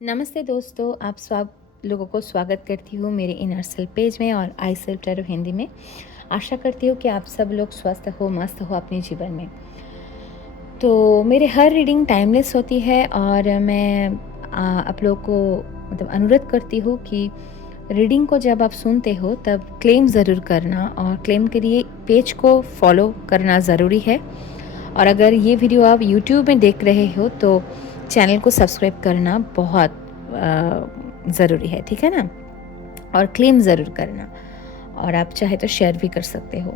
नमस्ते दोस्तों, आप सब लोगों को स्वागत करती हूँ मेरे इनर सेल्फ पेज में और आई सेल्फ टैरो हिंदी में। आशा करती हूँ कि आप सब लोग स्वस्थ हो, मस्त हो अपने जीवन में। तो मेरे हर रीडिंग टाइमलेस होती है और मैं आप लोगों को अनुरोध करती हूँ कि रीडिंग को जब आप सुनते हो तब क्लेम ज़रूर करना, और क्लेम के लिए पेज को फॉलो करना ज़रूरी है। और अगर ये वीडियो आप यूट्यूब में देख रहे हो तो चैनल को सब्सक्राइब करना बहुत ज़रूरी है, ठीक है ना। और क्लेम ज़रूर करना, और आप चाहे तो शेयर भी कर सकते हो।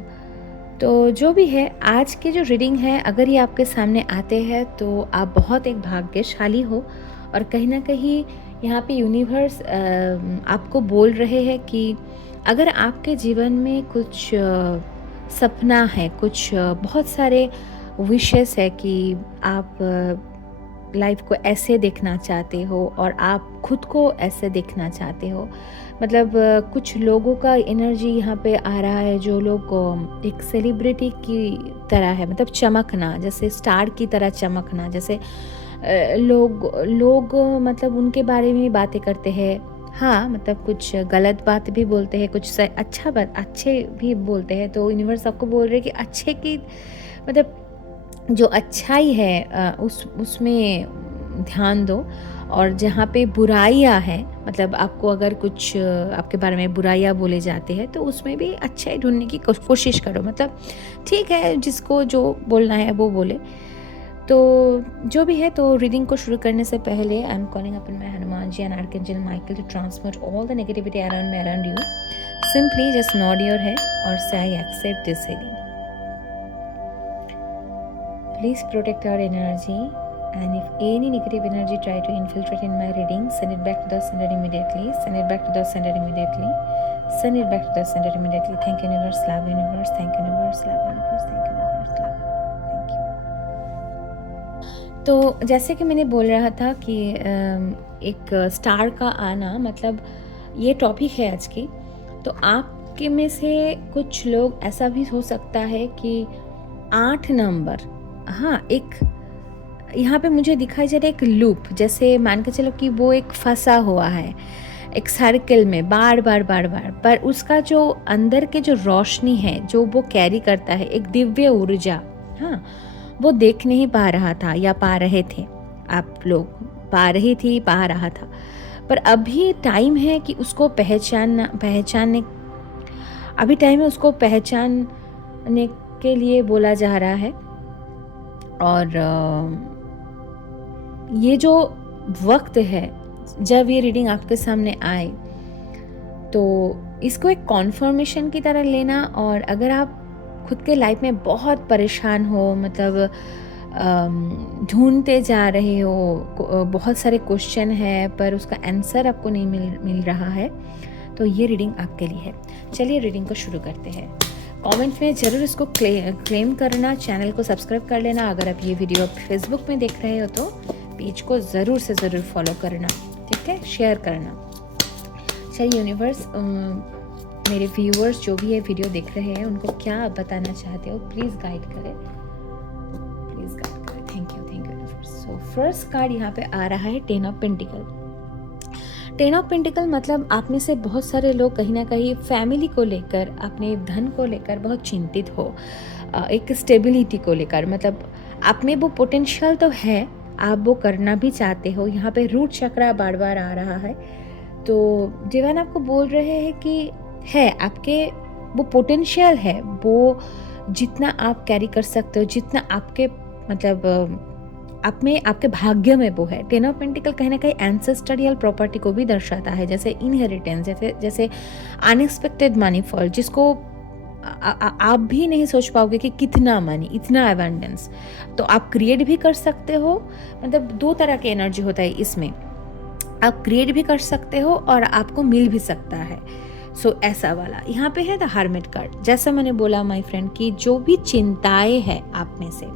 तो जो भी है, आज की जो रीडिंग है, अगर ये आपके सामने आते हैं तो आप बहुत एक भाग्यशाली हो। और कहीं ना कहीं यहाँ पे यूनिवर्स आपको बोल रहे हैं कि अगर आपके जीवन में कुछ सपना है, कुछ बहुत सारे विशेस है कि आप लाइफ को ऐसे देखना चाहते हो और आप खुद को ऐसे देखना चाहते हो। कुछ लोगों का एनर्जी यहाँ पे आ रहा है, जो लोग एक सेलिब्रिटी की तरह है, चमकना, जैसे स्टार की तरह चमकना। जैसे लोग लोग उनके बारे में बातें करते हैं। हाँ, कुछ गलत बात भी बोलते हैं, कुछ अच्छा बात अच्छे भी बोलते हैं। तो यूनिवर्स आपको बोल रहे हैं कि अच्छे की मतलब जो अच्छाई है उसमें ध्यान दो। और जहाँ पे बुराइयाँ हैं, आपको अगर कुछ आपके बारे में बुराइयाँ बोले जाते हैं तो उसमें भी अच्छाई ढूंढने की कोशिश करो। ठीक है, जिसको जो बोलना है वो बोले। तो जो भी है, तो रीडिंग को शुरू करने से पहले I am calling upon my Hanuman ji and archangel Michael to transmit all the negativity around me around you. Simply just nod your head और say I accept this healing. Please protect our energy, and if any negative energy try to infiltrate in my reading, send it back to the sender immediately. Send it back to the sender immediately. Send it back to the sender immediately. Thank you universe, love universe, thank you universe, love universe, thank you universe, love, thank you। तो जैसे कि मैंने बोल रहा था कि एक star का आना, ये टॉपिक है आज की। तो आपके में से कुछ लोग ऐसा भी हो सकता है कि 8 नंबर, हाँ, एक यहाँ पे मुझे दिखाई जा रहा है एक लूप, जैसे मान के चलो कि वो एक फंसा हुआ है एक सर्कल में बार बार बार बार, पर उसका जो अंदर के जो रोशनी है जो वो कैरी करता है, एक दिव्य ऊर्जा, हाँ, वो देख नहीं पा रहा था या पा रहे थे आप लोग, पा रही थी, पा रहा था। पर अभी टाइम है कि उसको पहचानने अभी टाइम है उसको पहचानने के लिए बोला जा रहा है। और ये जो वक्त है जब ये रीडिंग आपके सामने आए, तो इसको एक कॉन्फर्मेशन की तरह लेना। और अगर आप खुद के लाइफ में बहुत परेशान हो, ढूंढते जा रहे हो, बहुत सारे क्वेश्चन है पर उसका आंसर आपको नहीं मिल रहा है, तो ये रीडिंग आपके लिए है। चलिए रीडिंग को शुरू करते हैं। कमेंट में ज़रूर इसको क्लेम करना, चैनल को सब्सक्राइब कर लेना। अगर आप ये वीडियो फेसबुक में देख रहे हो तो पेज को ज़रूर से ज़रूर फॉलो करना, ठीक है, शेयर करना। चलिए यूनिवर्स, मेरे व्यूअर्स जो भी ये वीडियो देख रहे हैं उनको क्या आप बताना चाहते हो, प्लीज़ गाइड करें, प्लीज़ गाइड करें। Thank you universe. So first card यहाँ पे आ रहा है 10 ऑफ पेंटिकल। 10 ऑफ पेंटिकल आप में से बहुत सारे लोग कहीं ना कहीं फैमिली को लेकर, अपने धन को लेकर बहुत चिंतित हो, एक स्टेबिलिटी को लेकर। आप में वो पोटेंशियल तो है, आप वो करना भी चाहते हो। यहाँ पे रूट चक्रा बार बार आ रहा है, तो डिवाइन आपको बोल रहे हैं कि है आपके वो पोटेंशियल है, वो जितना आप कैरी कर सकते हो, जितना आपके आप में, आपके भाग्य में वो है। 10 ऑफ पेंटिकल कहीं ना कहीं एंसेस्टरियल प्रॉपर्टी को भी दर्शाता है, जैसे इनहेरिटेंस, जैसे अनएक्सपेक्टेड मनी फॉल, जिसको आप भी नहीं सोच पाओगे कि कितना मनी, इतना एबंडेंस। तो आप क्रिएट भी कर सकते हो, दो तरह की एनर्जी होता है इसमें, आप क्रिएट भी कर सकते हो और आपको मिल भी सकता है। सो ऐसा वाला यहाँ पे है द हर्मिट कार्ड। जैसा मैंने बोला माय फ्रेंड कि जो भी चिंताएं हैं आप में से,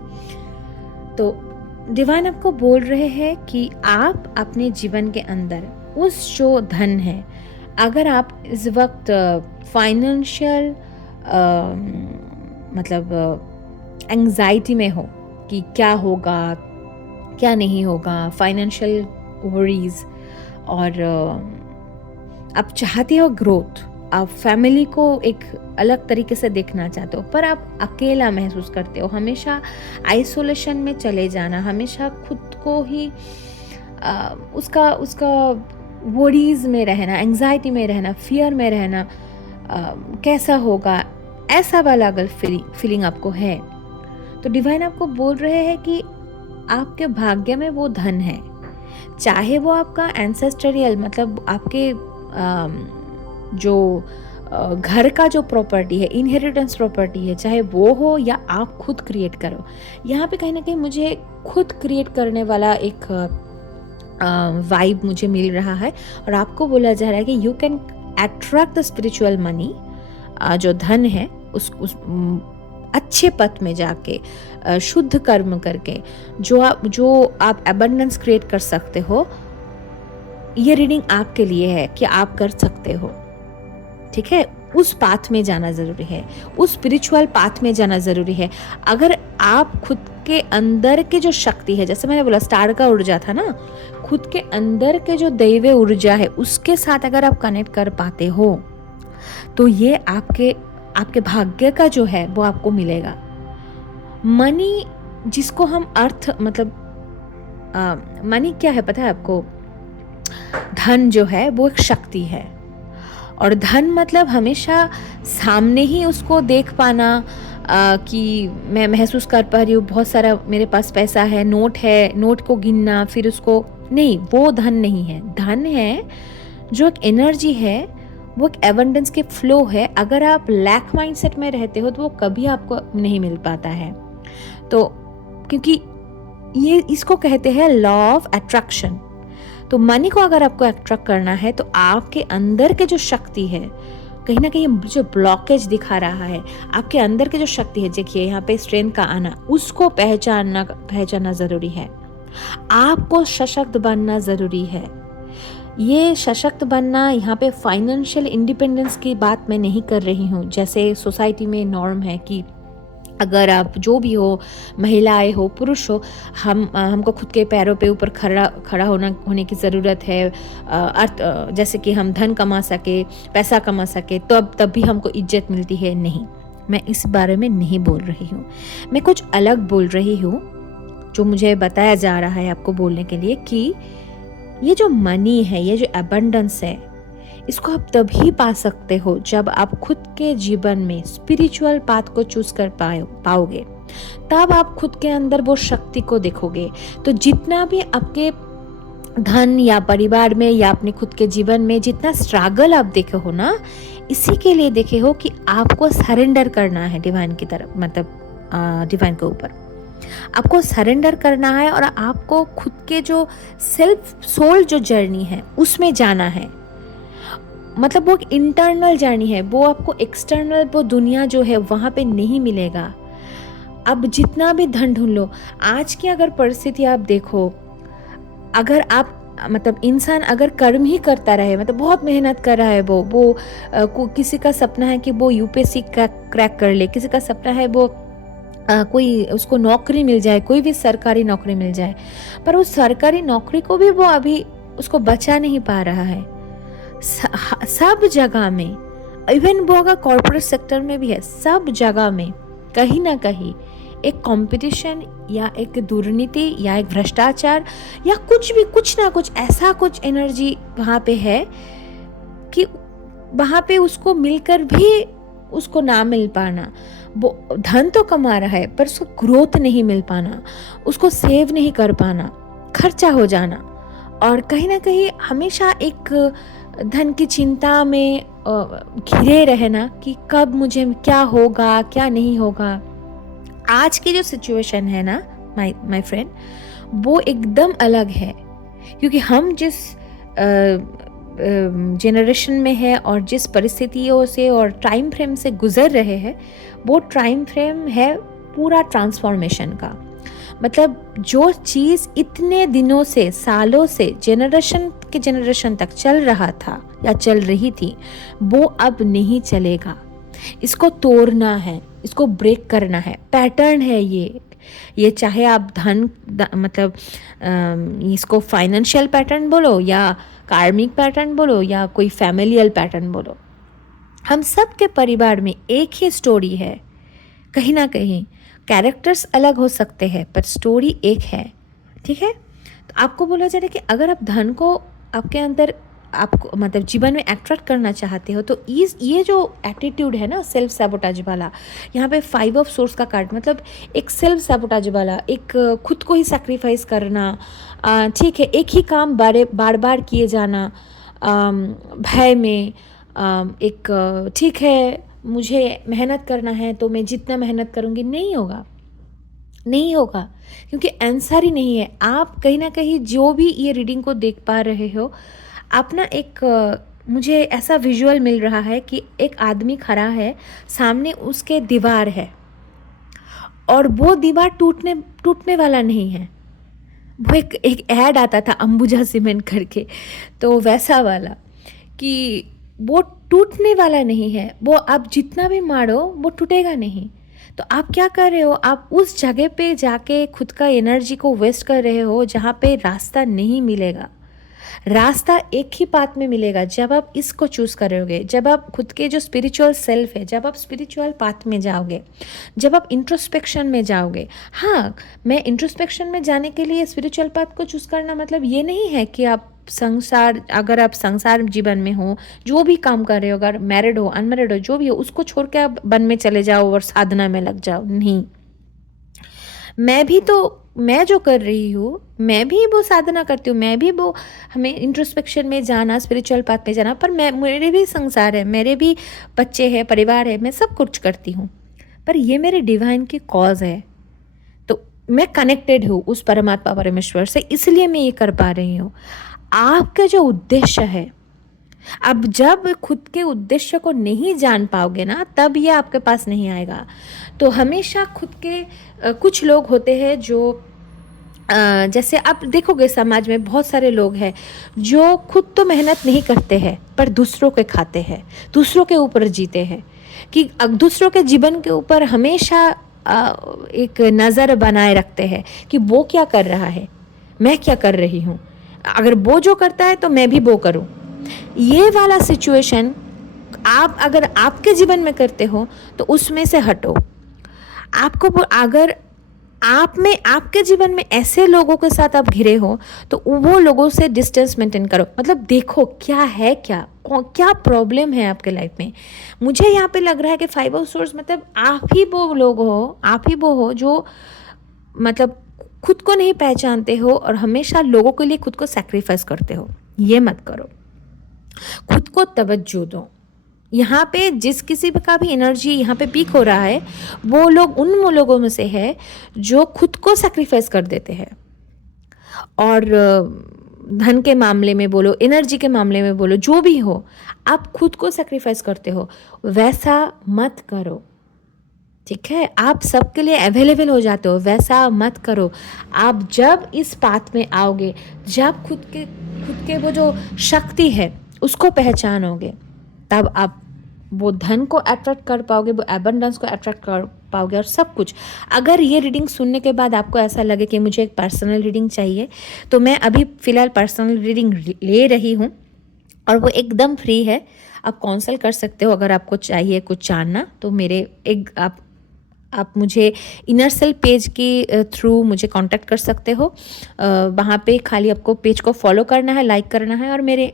तो डिवाइन आपको बोल रहे हैं कि आप अपने जीवन के अंदर उस जो धन है, अगर आप इस वक्त फाइनेंशियल एंग्जाइटी में हो कि क्या होगा क्या नहीं होगा, फाइनेंशियल वरीज, और आप चाहते हो ग्रोथ, आप फैमिली को एक अलग तरीके से देखना चाहते हो, पर आप अकेला महसूस करते हो, हमेशा आइसोलेशन में चले जाना, हमेशा खुद को ही उसका वरीज में रहना, एंजाइटी में रहना, फियर में रहना, कैसा होगा, ऐसा वाला अगर फीलिंग आपको है तो डिवाइन आपको बोल रहे हैं कि आपके भाग्य में वो धन है, चाहे वो आपका एंसेस्टरियल मतलब आपके जो घर का जो प्रॉपर्टी है, इनहेरिटेंस प्रॉपर्टी है, चाहे वो हो या आप खुद क्रिएट करो। यहाँ पे कहीं ना कहीं मुझे खुद क्रिएट करने वाला एक वाइब मुझे मिल रहा है, और आपको बोला जा रहा है कि you can attract the spiritual money, जो धन है उस अच्छे पथ में जाके, शुद्ध कर्म करके जो आप अबंडेंस क्रिएट कर सकते हो। ये रीडिंग आपके लिए है कि आप कर सकते हो, ठीक है। उस पाथ में जाना ज़रूरी है, उस स्पिरिचुअल पाथ में जाना ज़रूरी है। अगर आप खुद के अंदर के जो शक्ति है, जैसे मैंने बोला स्टार का ऊर्जा था ना, खुद के अंदर के जो दैवीय ऊर्जा है उसके साथ अगर आप कनेक्ट कर पाते हो तो ये आपके भाग्य का जो है वो आपको मिलेगा। मनी जिसको हम अर्थ मतलब मनी क्या है पता है आपको? धन जो है वो एक शक्ति है, और धन मतलब हमेशा सामने ही उसको देख पाना, कि मैं महसूस कर पा रही हूँ बहुत सारा मेरे पास पैसा है, नोट को गिनना, फिर उसको नहीं, वो धन नहीं है। धन है जो एक एनर्जी है, वो एक एबंडेंस के फ्लो है। अगर आप लैक माइंडसेट में रहते हो तो वो कभी आपको नहीं मिल पाता है। तो क्योंकि ये इसको कहते हैं लॉ ऑफ अट्रैक्शन। तो मनी को अगर आपको अट्रैक्ट करना है तो आपके अंदर के जो शक्ति है, कहीं ना कहीं जो ब्लॉकेज दिखा रहा है आपके अंदर की जो शक्ति है, देखिए यहाँ पे स्ट्रेंथ का आना, उसको पहचानना जरूरी है। आपको सशक्त बनना जरूरी है। ये सशक्त बनना, यहाँ पे फाइनेंशियल इंडिपेंडेंस की बात मैं नहीं कर रही हूँ, जैसे सोसाइटी में नॉर्म है कि अगर आप जो भी हो, महिलाएं हो, पुरुष हो, हमको खुद के पैरों पे ऊपर खड़ा होने की ज़रूरत है। जैसे कि हम धन कमा सके, पैसा कमा सके, तब भी हमको इज्जत मिलती है। नहीं, मैं इस बारे में नहीं बोल रही हूँ। मैं कुछ अलग बोल रही हूँ, जो मुझे बताया जा रहा है आपको बोलने के लिए, कि ये जो मनी है, ये जो अबंडेंस है, इसको आप तभी पा सकते हो जब आप खुद के जीवन में स्पिरिचुअल पाथ को चूज कर पाओगे। तब आप खुद के अंदर वो शक्ति को देखोगे। तो जितना भी आपके धन या परिवार में या अपने खुद के जीवन में जितना स्ट्रगल आप देखे हो ना, इसी के लिए देखे हो कि आपको सरेंडर करना है डिवाइन की तरफ, मतलब डिवाइन के ऊपर आपको सरेंडर करना है, और आपको खुद के जो सेल्फ सोल जो जर्नी है उसमें जाना है। मतलब वो एक इंटरनल जर्नी है, वो आपको एक्सटर्नल वो दुनिया जो है वहाँ पे नहीं मिलेगा। अब जितना भी धन ढूंढ लो, आज की अगर परिस्थिति आप देखो, अगर आप मतलब इंसान अगर कर्म ही करता रहे, मतलब बहुत मेहनत कर रहा है, वो किसी का सपना है कि वो यूपीएससी क्रैक कर ले, किसी का सपना है वो कोई उसको नौकरी मिल जाए, कोई भी सरकारी नौकरी मिल जाए, पर उस सरकारी नौकरी को भी वो अभी उसको बचा नहीं पा रहा है। सब जगह में, इवन वो अगर कॉर्पोरेट सेक्टर में भी है, सब जगह में कहीं ना कहीं एक कंपटीशन या एक दुर्नीति या एक भ्रष्टाचार या कुछ ना कुछ ऐसा कुछ एनर्जी वहाँ पे है कि वहाँ पे उसको मिलकर भी उसको ना मिल पाना। वो धन तो कमा रहा है पर उसको ग्रोथ नहीं मिल पाना, उसको सेव नहीं कर पाना, खर्चा हो जाना, और कहीं ना कहीं हमेशा एक धन की चिंता में घिरे रहना कि कब मुझे क्या होगा क्या नहीं होगा। आज की जो सिचुएशन है ना माय फ्रेंड, वो एकदम अलग है, क्योंकि हम जिस जनरेशन में है और जिस परिस्थितियों से और टाइम फ्रेम से गुजर रहे हैं, वो टाइम फ्रेम है पूरा ट्रांसफॉर्मेशन का। मतलब जो चीज़ इतने दिनों से, सालों से, जनरेशन के जनरेशन तक चल रहा था या चल रही थी, वो अब नहीं चलेगा। इसको तोड़ना है, इसको ब्रेक करना है। पैटर्न है ये, ये चाहे आप मतलब इसको फाइनेंशियल पैटर्न बोलो या कार्मिक पैटर्न बोलो या कोई फैमिलियल पैटर्न बोलो, हम सब के परिवार में एक ही स्टोरी है। कहीं ना कहीं कैरेक्टर्स अलग हो सकते हैं पर स्टोरी एक है, ठीक है। तो आपको बोला जा रहा है कि अगर आप धन को आपके अंदर आपको मतलब जीवन में अट्रैक्ट करना चाहते हो तो ये जो एटीट्यूड है ना सेल्फ सैबोटाज वाला, यहाँ पे 5 ऑफ सोर्स का कार्ड मतलब एक सेल्फ सैबोटाज वाला, एक खुद को ही सैक्रिफाइस करना, ठीक है, एक ही काम बार बार किए जाना, भय में, एक ठीक है मुझे मेहनत करना है तो मैं जितना मेहनत करूँगी, नहीं होगा क्योंकि आंसर ही नहीं है। आप कहीं ना कहीं जो भी ये रीडिंग को देख पा रहे हो, आप ना मुझे ऐसा विजुअल मिल रहा है कि एक आदमी खड़ा है, सामने उसके दीवार है और वो दीवार टूटने वाला नहीं है। वो एक ऐड आता था अंबुजा सीमेंट करके, तो वैसा वाला कि वो टूटने वाला नहीं है, वो आप जितना भी मारो वो टूटेगा नहीं। तो आप क्या कर रहे हो, आप उस जगह पे जाके खुद का एनर्जी को वेस्ट कर रहे हो जहाँ पे रास्ता नहीं मिलेगा। रास्ता एक ही पाथ में मिलेगा जब आप इसको चूज करोगे, जब आप खुद के जो स्पिरिचुअल सेल्फ है, जब आप स्पिरिचुअल पाथ में जाओगे, जब आप इंट्रोस्पेक्शन में जाओगे। हाँ, मैं इंट्रोस्पेक्शन में जाने के लिए स्पिरिचुअल पाथ को चूज करना मतलब ये नहीं है कि आप अगर आप संसार जीवन में हो, जो भी काम कर रहे हो, अगर मैरिड हो अनमैरिड हो जो भी हो, उसको छोड़ के आप वन में चले जाओ और साधना में लग जाओ, नहीं। मैं जो कर रही हूँ, मैं भी वो साधना करती हूँ, मैं भी वो हमें इंट्रोस्पेक्शन में जाना, स्पिरिचुअल पाथ में जाना, पर मेरे भी संसार है, मेरे भी बच्चे हैं, परिवार है, मैं सब कुछ करती हूँ, पर ये मेरे डिवाइन की कॉज है। तो मैं कनेक्टेड हूँ उस परमात्मा परमेश्वर से, इसलिए मैं ये कर पा रही हूँ। आपका जो उद्देश्य है, अब जब खुद के उद्देश्य को नहीं जान पाओगे ना, तब ये आपके पास नहीं आएगा। तो हमेशा खुद के कुछ लोग होते हैं जो जैसे आप देखोगे समाज में बहुत सारे लोग हैं जो खुद तो मेहनत नहीं करते हैं पर दूसरों के खाते हैं, दूसरों के ऊपर जीते हैं, कि दूसरों के जीवन के ऊपर हमेशा एक नज़र बनाए रखते हैं कि वो क्या कर रहा है, मैं क्या कर रही हूँ, अगर वो जो करता है तो मैं भी वो करूँ। ये वाला सिचुएशन आप अगर आपके जीवन में करते हो तो उसमें से हटो। आपको अगर आपके जीवन में ऐसे लोगों के साथ आप घिरे हो तो वो लोगों से डिस्टेंस मेंटेन करो। मतलब देखो क्या है, क्या प्रॉब्लम है आपके लाइफ में। मुझे यहाँ पे लग रहा है कि 5 ऑफ सोर्स मतलब आप ही वो हो जो मतलब खुद को नहीं पहचानते हो और हमेशा लोगों के लिए खुद को सैक्रिफाइस करते हो। ये मत करो, खुद को तवज्जो दो। यहाँ पे जिस किसी का भी एनर्जी यहाँ पे पीक हो रहा है, वो लोग उन लोगों में से है जो खुद को सैक्रिफाइस कर देते हैं। और धन के मामले में बोलो, एनर्जी के मामले में बोलो, जो भी हो, आप खुद को सैक्रिफाइस करते हो, वैसा मत करो, ठीक है। आप सबके लिए अवेलेबल हो जाते हो, वैसा मत करो। आप जब इस पाथ में आओगे, जब खुद के वो जो शक्ति है उसको पहचानोगे, तब आप वो धन को अट्रैक्ट कर पाओगे, वो एबंडेंस को अट्रैक्ट कर पाओगे और सब कुछ। अगर ये रीडिंग सुनने के बाद आपको ऐसा लगे कि मुझे एक पर्सनल रीडिंग चाहिए, तो मैं अभी फ़िलहाल पर्सनल रीडिंग ले रही हूँ और वो एकदम फ्री है। आप कंसल्ट कर सकते हो अगर आपको चाहिए कुछ जानना, तो आप मुझे इनर सेल पेज के थ्रू मुझे कांटेक्ट कर सकते हो। वहाँ पे खाली आपको पेज को फॉलो करना है, लाइक करना है और मेरे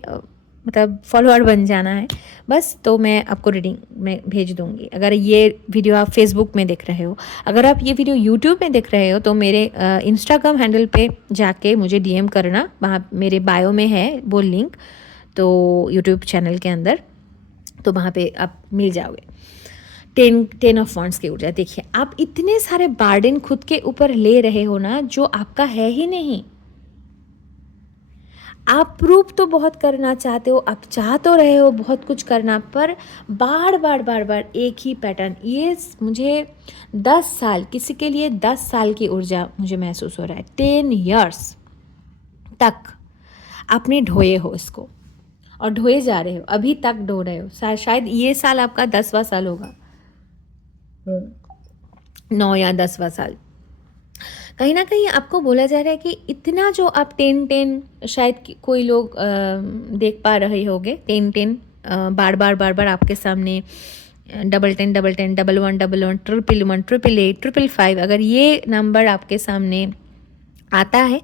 मतलब फॉलोअर बन जाना है बस। तो मैं आपको रीडिंग में भेज दूँगी। अगर ये वीडियो आप फेसबुक में देख रहे हो, अगर आप ये वीडियो यूट्यूब में देख रहे हो, तो मेरे इंस्टाग्राम हैंडल पे जाके मुझे DM करना, वहाँ मेरे बायो में है वो लिंक, तो यूट्यूब चैनल के अंदर, तो वहाँ पे आप मिल जाओगे। 10 ऑफ वॉन्ड्स की ऊर्जा। देखिए, आप इतने सारे बर्डन खुद के ऊपर ले रहे हो ना, जो आपका है ही नहीं। आप प्रूव तो बहुत करना चाहते हो, आप चाह तो रहे हो बहुत कुछ करना, पर बार एक ही पैटर्न। ये मुझे 10 साल, किसी के लिए 10 साल की ऊर्जा मुझे महसूस हो रहा है। 10 इयर्स तक आपने ढोए हो इसको और ढोए जा रहे हो, अभी तक ढो रहे हो। शायद ये साल आपका 10वां साल होगा, 9 या 10वां साल। कहीं ना कहीं आपको बोला जा रहा है कि इतना जो आप 10-10 शायद कोई लोग देख पा रहे होंगे, 10-10 बार बार आपके सामने, 10-10 10-10 11 11 111 888 555, अगर ये नंबर आपके सामने आता है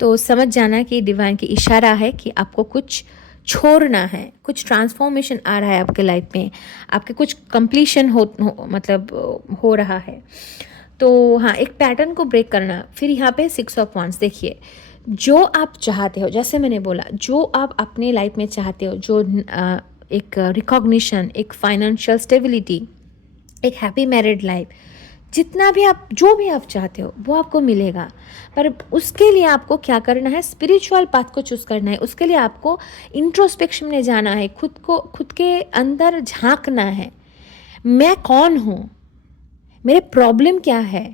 तो समझ जाना कि डिवाइन की इशारा है कि आपको कुछ छोड़ना है, कुछ ट्रांसफॉर्मेशन आ रहा है आपके लाइफ में, आपके कुछ कंप्लीशन मतलब हो रहा है। तो हाँ, एक पैटर्न को ब्रेक करना। फिर यहाँ पे 6 ऑफ वांड्स, देखिए जो आप चाहते हो, जैसे मैंने बोला, जो आप अपने लाइफ में चाहते हो, जो एक रिकॉग्निशन, एक फाइनेंशियल स्टेबिलिटी, एक हैप्पी मैरिड लाइफ, जितना भी आप, जो भी आप चाहते हो वो आपको मिलेगा। पर उसके लिए आपको क्या करना है, स्पिरिचुअल पाथ को चूज़ करना है। उसके लिए आपको इंट्रोस्पेक्शन में जाना है, खुद के अंदर झांकना है। मैं कौन हूँ, मेरे प्रॉब्लम क्या है,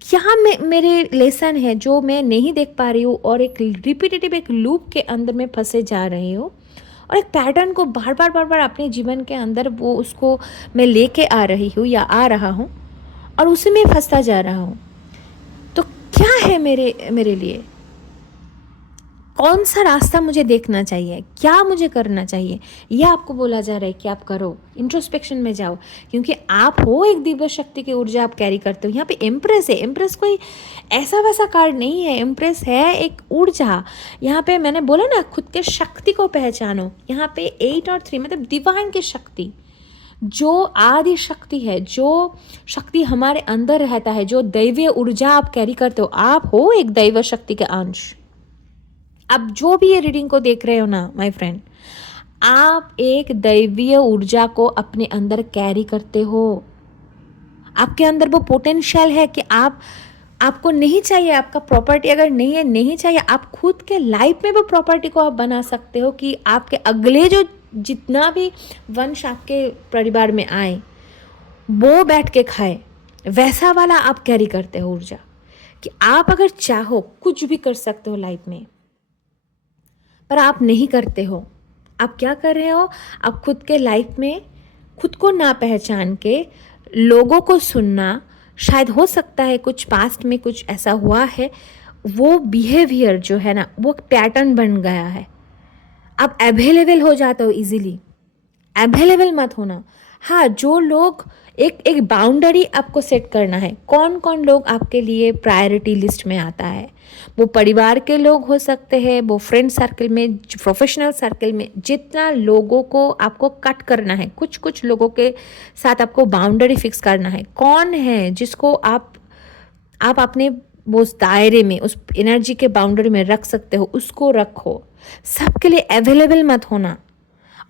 क्या मेरे लेसन है जो मैं नहीं देख पा रही हूँ, और एक रिपीटेटिव एक लूप के अंदर में फंसे जा रही हूँ, और एक पैटर्न को बार बार अपने जीवन के अंदर वो उसको मैं लेके आ रही हूँ या आ रहा हूँ, और उसी में फंसता जा रहा हूँ। तो क्या है मेरे लिए, कौन सा रास्ता मुझे देखना चाहिए, क्या मुझे करना चाहिए, यह आपको बोला जा रहा है कि आप करो, इंट्रोस्पेक्शन में जाओ। क्योंकि आप हो एक दिव्य शक्ति की ऊर्जा आप कैरी करते हो। यहाँ पे एम्प्रेस है, एम्प्रेस कोई ऐसा वैसा कार्ड नहीं है, एम्प्रेस है एक ऊर्जा। यहाँ पे मैंने बोला ना, खुद के शक्ति को पहचानो। यहाँ पे 8 और 3 मतलब डिवाइन की शक्ति, जो आदि शक्ति है, जो शक्ति हमारे अंदर रहता है, जो दैवीय ऊर्जा आप कैरी करते हो, आप हो एक दैव शक्ति के अंश। अब जो भी ये रीडिंग को देख रहे हो ना माय फ्रेंड, आप एक दैवीय ऊर्जा को अपने अंदर कैरी करते हो। आपके अंदर वो पोटेंशियल है कि आपको नहीं चाहिए, आपका प्रॉपर्टी अगर नहीं चाहिए, आप खुद के लाइफ में वो प्रॉपर्टी को आप बना सकते हो कि आपके अगले जो जितना भी वंश आपके परिवार में आए वो बैठ के खाए, वैसा वाला आप कैरी करते हो ऊर्जा, कि आप अगर चाहो कुछ भी कर सकते हो लाइफ में, पर आप नहीं करते हो। आप क्या कर रहे हो, आप खुद के लाइफ में खुद को ना पहचान के लोगों को सुनना, शायद हो सकता है कुछ पास्ट में कुछ ऐसा हुआ है, वो बिहेवियर जो है ना वो पैटर्न बन गया है। आप अवेलेबल हो जाते हो इजीली, अवेलेबल मत होना। हाँ, जो लोग एक बाउंड्री आपको सेट करना है, कौन कौन लोग आपके लिए प्रायोरिटी लिस्ट में आता है। वो परिवार के लोग हो सकते हैं, वो फ्रेंड सर्कल में, प्रोफेशनल सर्कल में, जितना लोगों को आपको कट करना है, कुछ लोगों के साथ आपको बाउंड्री फिक्स करना है। कौन है जिसको आप अपने वो उस दायरे में, उस एनर्जी के बाउंड्री में रख सकते हो, उसको रखो। सबके लिए अवेलेबल मत होना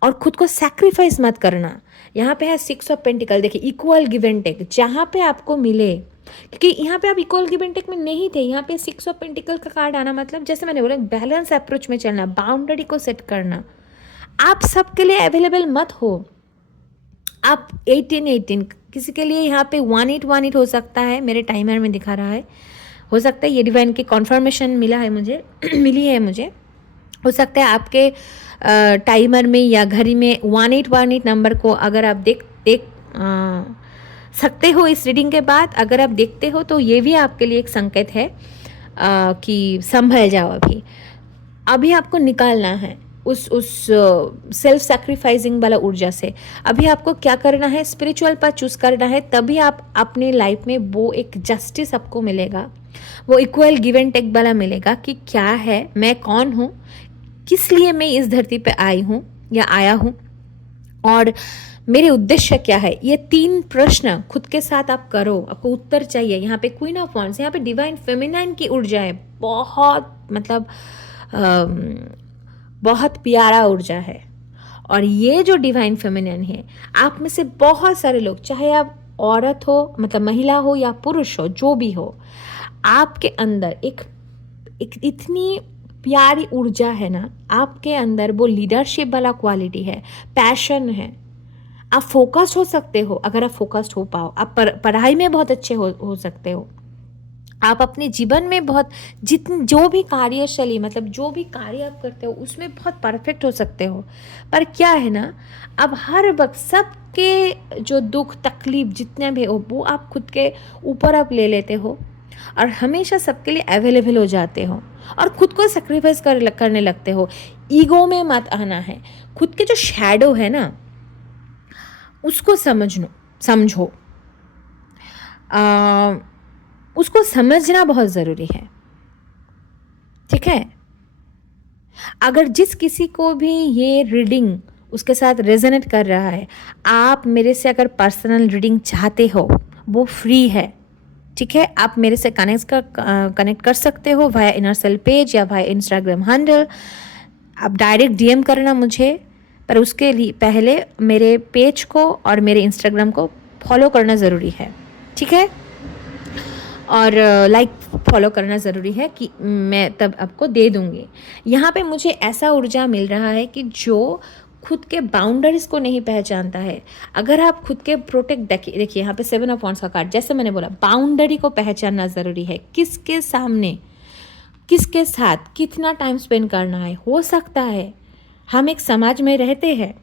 और खुद को सैक्रिफाइस मत करना। यहाँ पे है 6 ऑफ पेंटिकल, देखिए इक्वल गिव एंड टेक, जहाँ पे आपको मिले, क्योंकि यहाँ पे आप इक्वल गिव एंड टेक में नहीं थे। यहाँ पे 6 ऑफ पेंटिकल का कार्ड आना मतलब, जैसे मैंने बोला, बैलेंस अप्रोच में चलना, बाउंड्री को सेट करना। आप सबके लिए अवेलेबल मत हो। आप 18 किसी के लिए यहाँ पे 18 हो सकता है, मेरे टाइमर में दिखा रहा है। हो सकता है ये डिवाइन की कॉन्फर्मेशन मिला है मुझे मिली है मुझे। हो सकता है आपके टाइमर में या घड़ी में 18 नंबर को अगर आप देख सकते हो इस रीडिंग के बाद, अगर आप देखते हो तो ये भी आपके लिए एक संकेत है कि संभल जाओ। अभी आपको निकालना है उस सेल्फ सैक्रिफाइसिंग वाला ऊर्जा से। अभी आपको क्या करना है, स्पिरिचुअल पाथ चूज करना है, तभी आप अपने लाइफ में वो एक जस्टिस आपको मिलेगा, वो इक्वल गिव एंड टेक वाला मिलेगा कि क्या है, मैं कौन हूँ, किस लिए मैं इस धरती पे आई हूँ या आया हूँ, और मेरे उद्देश्य क्या है। ये 3 प्रश्न खुद के साथ आप करो, आपको उत्तर चाहिए। यहाँ पे क्वीन ऑफ वांड्स, यहाँ पे डिवाइन फेमिनाइन की ऊर्जा है, बहुत मतलब बहुत प्यारा ऊर्जा है। और ये जो डिवाइन फेमिनाइन है, आप में से बहुत सारे लोग, चाहे आप औरत हो, मतलब महिला हो या पुरुष हो, जो भी हो, आपके अंदर एक इतनी प्यारी ऊर्जा है ना, आपके अंदर वो लीडरशिप वाला क्वालिटी है, पैशन है। आप फोकस्ड हो सकते हो, अगर आप फोकस्ड हो पाओ, आप पढ़ाई में बहुत अच्छे हो सकते हो, आप अपने जीवन में बहुत जो भी कार्यशैली, मतलब जो भी कार्य आप करते हो उसमें बहुत परफेक्ट हो सकते हो। पर क्या है ना, अब हर वक्त सबके जो दुख तकलीफ जितने भी हो वो आप खुद के ऊपर आप ले लेते हो, और हमेशा सबके लिए अवेलेबल हो जाते हो और खुद को सेक्रीफाइस करने लगते हो। ईगो में मत आना है। खुद के जो शैडो है ना उसको समझो। उसको समझना बहुत ज़रूरी है, ठीक है। अगर जिस किसी को भी ये रीडिंग उसके साथ रेजोनेट कर रहा है, आप मेरे से अगर पर्सनल रीडिंग चाहते हो वो फ्री है, ठीक है। आप मेरे से कनेक्ट कर सकते हो वाया इनर सेल पेज या वाया इंस्टाग्राम हैंडल। आप डायरेक्ट डीएम करना मुझे, पर उसके लिए पहले मेरे पेज को और मेरे इंस्टाग्राम को फॉलो करना ज़रूरी है, ठीक है। और लाइक फॉलो करना ज़रूरी है कि मैं तब आपको दे दूँगी। यहाँ पे मुझे ऐसा ऊर्जा मिल रहा है कि जो खुद के बाउंड्रीज को नहीं पहचानता है, अगर आप खुद के प्रोटेक्ट देखिए यहाँ पे 7 ऑफ वांड्स का कार्ड, जैसे मैंने बोला बाउंड्री को पहचानना ज़रूरी है। किसके सामने, किसके साथ कितना टाइम स्पेंड करना है। हो सकता है हम एक समाज में रहते हैं,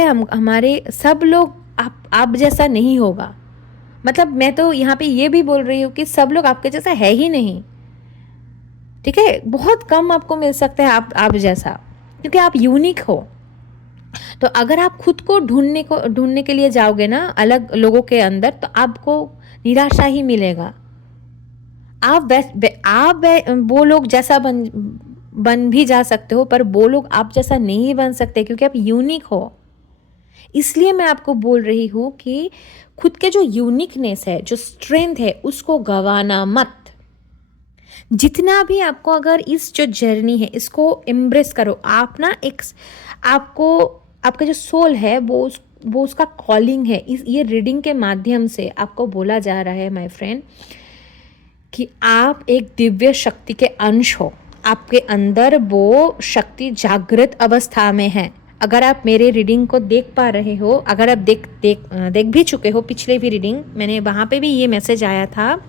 हम हमारे सब लोग आप जैसा नहीं होगा। मतलब मैं तो यहाँ पे ये भी बोल रही हूँ कि सब लोग आपके जैसा है ही नहीं, ठीक है। बहुत कम आपको मिल सकता है आप जैसा, क्योंकि आप यूनिक हो। तो अगर आप खुद को ढूंढने के लिए जाओगे ना अलग लोगों के अंदर, तो आपको निराशा ही मिलेगा। आप वो लोग जैसा बन भी जा सकते हो, पर वो लोग आप जैसा नहीं बन सकते, क्योंकि आप यूनिक हो। इसलिए मैं आपको बोल रही हूँ कि खुद के जो यूनिकनेस है, जो स्ट्रेंथ है, उसको गंवाना मत। जितना भी आपको अगर इस जो जर्नी है इसको एम्ब्रेस करो। आप ना आपका जो सोल है वो उसका कॉलिंग है। ये रीडिंग के माध्यम से आपको बोला जा रहा है माय फ्रेंड कि आप एक दिव्य शक्ति के अंश हो। आपके अंदर वो शक्ति जागृत अवस्था में है। अगर आप मेरे रीडिंग को देख पा रहे हो, अगर आप देख भी चुके हो पिछले भी रीडिंग, मैंने वहाँ पे भी ये मैसेज आया था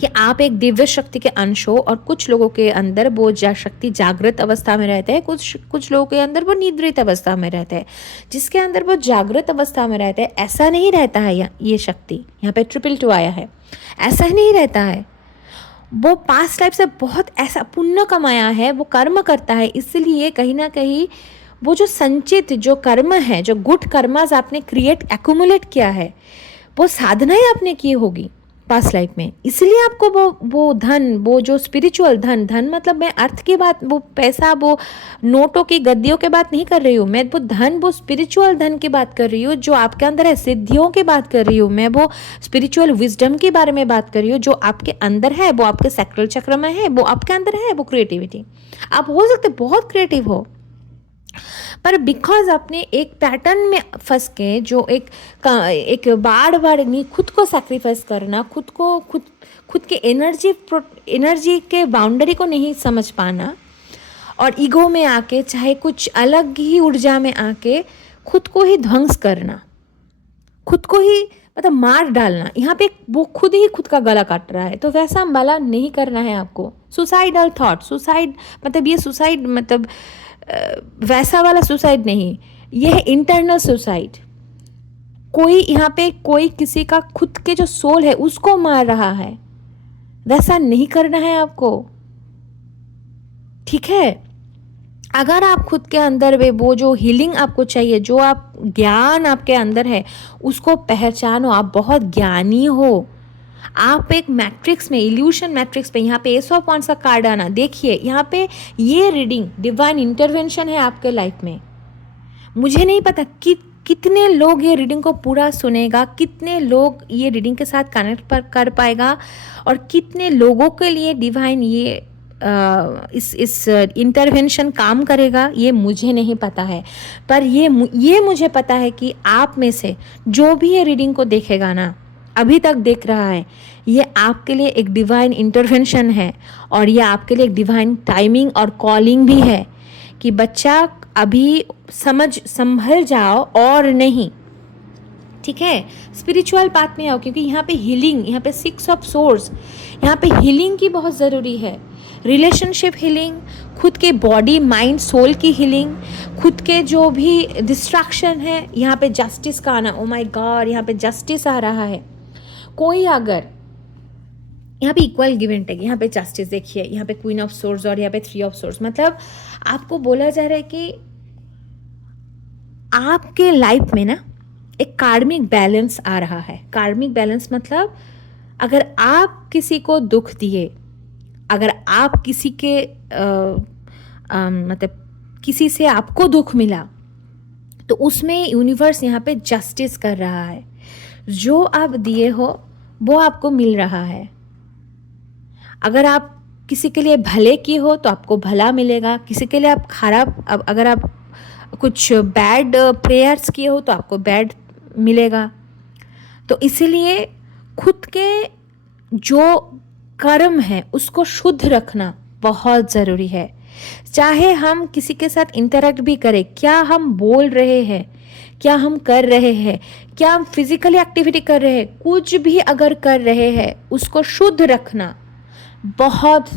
कि आप एक दिव्य शक्ति के अंश हो। और कुछ लोगों के अंदर वो शक्ति जागृत अवस्था में रहता है, कुछ लोगों के अंदर वो निद्रित अवस्था में रहता है। जिसके अंदर वो जागृत अवस्था में रहता है ऐसा नहीं रहता है ये शक्ति, यहाँ पे 222 आया है, ऐसा ही नहीं रहता है। वो पास्ट लाइफ से बहुत ऐसा पुण्य कमाया है, वो कर्म करता है, इसलिए कहीं ना कहीं वो जो संचित जो कर्म है, जो गुड कर्मास आपने एक्यूमुलेट किया है, वो साधनाएं आपने की होगी पास्ट लाइफ में, इसलिए आपको वो धन, वो जो स्पिरिचुअल धन मतलब मैं अर्थ की बात, वो पैसा, वो नोटों की गद्दियों की बात नहीं कर रही हूँ मैं। वो धन, वो स्पिरिचुअल धन की बात कर रही हूँ जो आपके अंदर है, सिद्धियों की बात कर रही हूँ मैं, वो स्पिरिचुअल विजडम के बारे में बात कर रही हूँ जो आपके अंदर है, वो आपके सैक्रल चक्र में है, वो आपके अंदर है। वो क्रिएटिविटी, आप हो सकते बहुत क्रिएटिव हो, पर बिकॉज आपने एक पैटर्न में फंस के जो एक बार नहीं, खुद को सैक्रिफाइस करना, खुद के एनर्जी के बाउंड्री को नहीं समझ पाना, और ईगो में आके चाहे कुछ अलग ही ऊर्जा में आके खुद को ही ध्वंस करना, खुद को ही मतलब मार डालना, यहाँ पे वो खुद ही खुद का गला काट रहा है। तो वैसा वाला नहीं करना है आपको। सुसाइडल थॉट, सुसाइड मतलब ये सुसाइड मतलब वैसा वाला सुसाइड नहीं, यह है इंटरनल सुसाइड। कोई यहाँ पे कोई किसी का खुद के जो सोल है उसको मार रहा है, वैसा नहीं करना है आपको, ठीक है। अगर आप खुद के अंदर में वो जो हीलिंग आपको चाहिए, जो आप ज्ञान आपके अंदर है उसको पहचानो। आप बहुत ज्ञानी हो। आप एक मैट्रिक्स में, इल्यूशन मैट्रिक्स पे, यहाँ पे एस ऑफ वांड्स का कार्ड आना, देखिए यहाँ पे ये रीडिंग डिवाइन इंटरवेंशन है आपके लाइफ में। मुझे नहीं पता कितने लोग ये रीडिंग को पूरा सुनेगा, कितने लोग ये रीडिंग के साथ कनेक्ट कर पाएगा, और कितने लोगों के लिए डिवाइन ये इस इंटरवेंशन काम करेगा, ये मुझे नहीं पता है। पर ये मुझे पता है कि आप में से जो भी ये रीडिंग को देखेगा ना, अभी तक देख रहा है, ये आपके लिए एक डिवाइन इंटरवेंशन है, और ये आपके लिए एक डिवाइन टाइमिंग और कॉलिंग भी है कि बच्चा अभी संभल जाओ और नहीं, ठीक है। स्पिरिचुअल पाथ में आओ, क्योंकि यहाँ पे हीलिंग, यहाँ पे 6 ऑफ सोर्स, यहाँ पे हीलिंग की बहुत ज़रूरी है। रिलेशनशिप हीलिंग, खुद के बॉडी माइंड सोल की हीलिंग, खुद के जो भी डिस्ट्रैक्शन है, यहाँ पे जस्टिस का आना। ओ माय गॉड, यहाँ पे जस्टिस आ रहा है। कोई अगर यहाँ पे इक्वल गिव एंड टेक, यहाँ पे जस्टिस देखिए, यहाँ पे क्वीन ऑफ सोर्ड्स और यहाँ पे 3 ऑफ सोर्ड्स, मतलब आपको बोला जा रहा है कि आपके लाइफ में ना एक कार्मिक बैलेंस आ रहा है। कार्मिक बैलेंस मतलब अगर आप किसी को दुख दिए, अगर आप किसी के मतलब किसी से आपको दुख मिला, तो उसमें यूनिवर्स यहाँ पे जस्टिस कर रहा है। जो आप दिए हो वो आपको मिल रहा है। अगर आप किसी के लिए भले किए हो तो आपको भला मिलेगा, किसी के लिए आप खराब, अगर आप कुछ बैड प्रेयर्स किए हो तो आपको बैड मिलेगा। तो इसीलिए खुद के जो कर्म है उसको शुद्ध रखना बहुत ज़रूरी है। चाहे हम किसी के साथ इंटरेक्ट भी करें, क्या हम बोल रहे हैं, क्या हम कर रहे हैं, क्या हम फिजिकली एक्टिविटी कर रहे हैं, कुछ भी अगर कर रहे हैं उसको शुद्ध रखना बहुत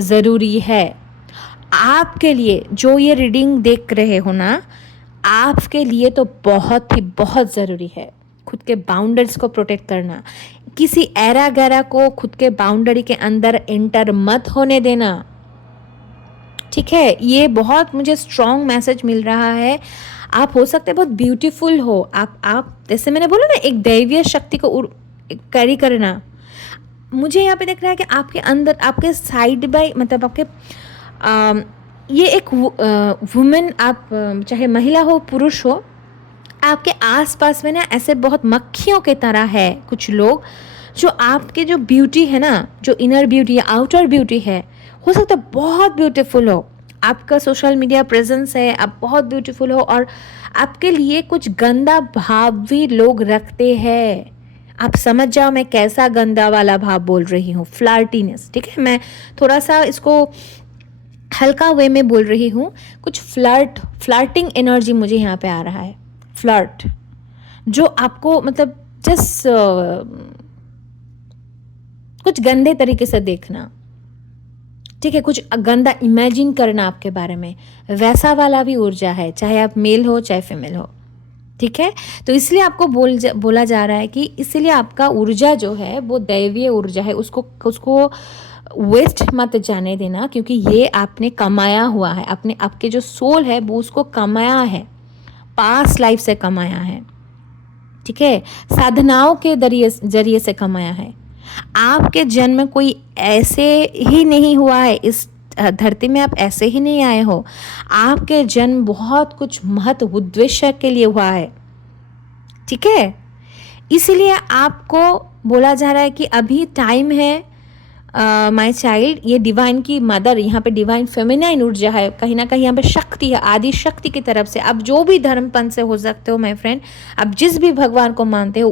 ज़रूरी है। आपके लिए जो ये रीडिंग देख रहे हो ना, आपके लिए तो बहुत ही बहुत ज़रूरी है खुद के बाउंड्रीज को प्रोटेक्ट करना। किसी एरा गैरा को खुद के बाउंड्री के अंदर एंटर मत होने देना, ठीक है। ये बहुत मुझे स्ट्रॉन्ग मैसेज मिल रहा है। आप हो सकते हैं बहुत ब्यूटीफुल हो, आप जैसे मैंने बोला ना, एक दैवीय शक्ति को कैरी करना। मुझे यहाँ पे दिख रहा है कि आपके अंदर, आपके साइड बाय, मतलब आपके ये एक वुमेन, आप चाहे महिला हो पुरुष हो, आपके आसपास में ना ऐसे बहुत मक्खियों के तरह है कुछ लोग, जो आपके जो ब्यूटी है ना, जो इनर ब्यूटी या आउटर ब्यूटी है, हो सकता है बहुत ब्यूटीफुल हो, आपका सोशल मीडिया प्रेजेंस है, आप बहुत ब्यूटीफुल हो, और आपके लिए कुछ गंदा भाव भी लोग रखते हैं। आप समझ जाओ मैं कैसा गंदा वाला भाव बोल रही हूँ, फ्लर्टीनेस, ठीक है। मैं थोड़ा सा इसको हल्का वे में बोल रही हूँ। कुछ फ्लर्टिंग एनर्जी मुझे यहाँ पे आ रहा है। फ्लर्ट जो आपको मतलब जस्ट कुछ गंदे तरीके से देखना, ठीक है, कुछ गंदा इमेजिन करना आपके बारे में, वैसा वाला भी ऊर्जा है, चाहे आप मेल हो चाहे फीमेल हो, ठीक है। तो इसलिए आपको बोला जा रहा है कि इसलिए आपका ऊर्जा जो है वो दैवीय ऊर्जा है, उसको वेस्ट मत जाने देना, क्योंकि ये आपने कमाया हुआ है, आपके जो सोल है वो उसको कमाया है, पास्ट लाइफ से कमाया है, ठीक है, साधनाओं के जरिए से कमाया है। आपके जन्म में कोई ऐसे ही नहीं हुआ है, इस धरती में आप ऐसे ही नहीं आए हो। आपके जन्म बहुत कुछ महत्व उद्देश्य के लिए हुआ है, ठीक है। इसलिए आपको बोला जा रहा है कि अभी टाइम है माय चाइल्ड, ये डिवाइन की मदर, यहाँ पे डिवाइन फेमिनाइन ऊर्जा है, कहीं ना कहीं यहाँ पे शक्ति है, आदि शक्ति की तरफ से। आप जो भी धर्मपंथ से हो सकते हो माय फ्रेंड, आप जिस भी भगवान को मानते हो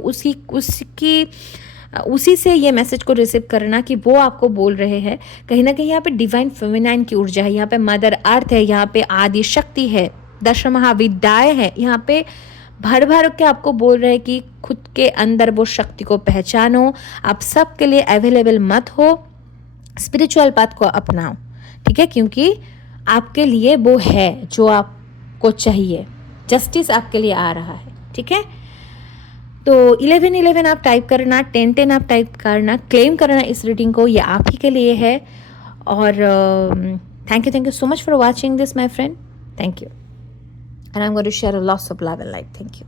उसी से ये मैसेज को रिसीव करना कि वो आपको बोल रहे हैं। कहीं ना कहीं यहाँ पे डिवाइन फेमिनाइन की ऊर्जा है, यहाँ पे मदर अर्थ है, यहाँ पे आदि शक्ति है, दश महाविद्याएं है, यहाँ पे भर भर के आपको बोल रहे हैं कि खुद के अंदर वो शक्ति को पहचानो, आप सबके लिए अवेलेबल मत हो, स्पिरिचुअल पाथ को अपनाओ, ठीक है, क्योंकि आपके लिए वो है जो आपको चाहिए, जस्टिस आपके लिए आ रहा है, ठीक है। तो 1111 आप टाइप करना, 1010 आप टाइप करना, क्लेम करना इस रीडिंग को, ये आप ही के लिए है। और thank you so much for watching this my friend, thank you, and I am going to share a lots of love and light, thank you.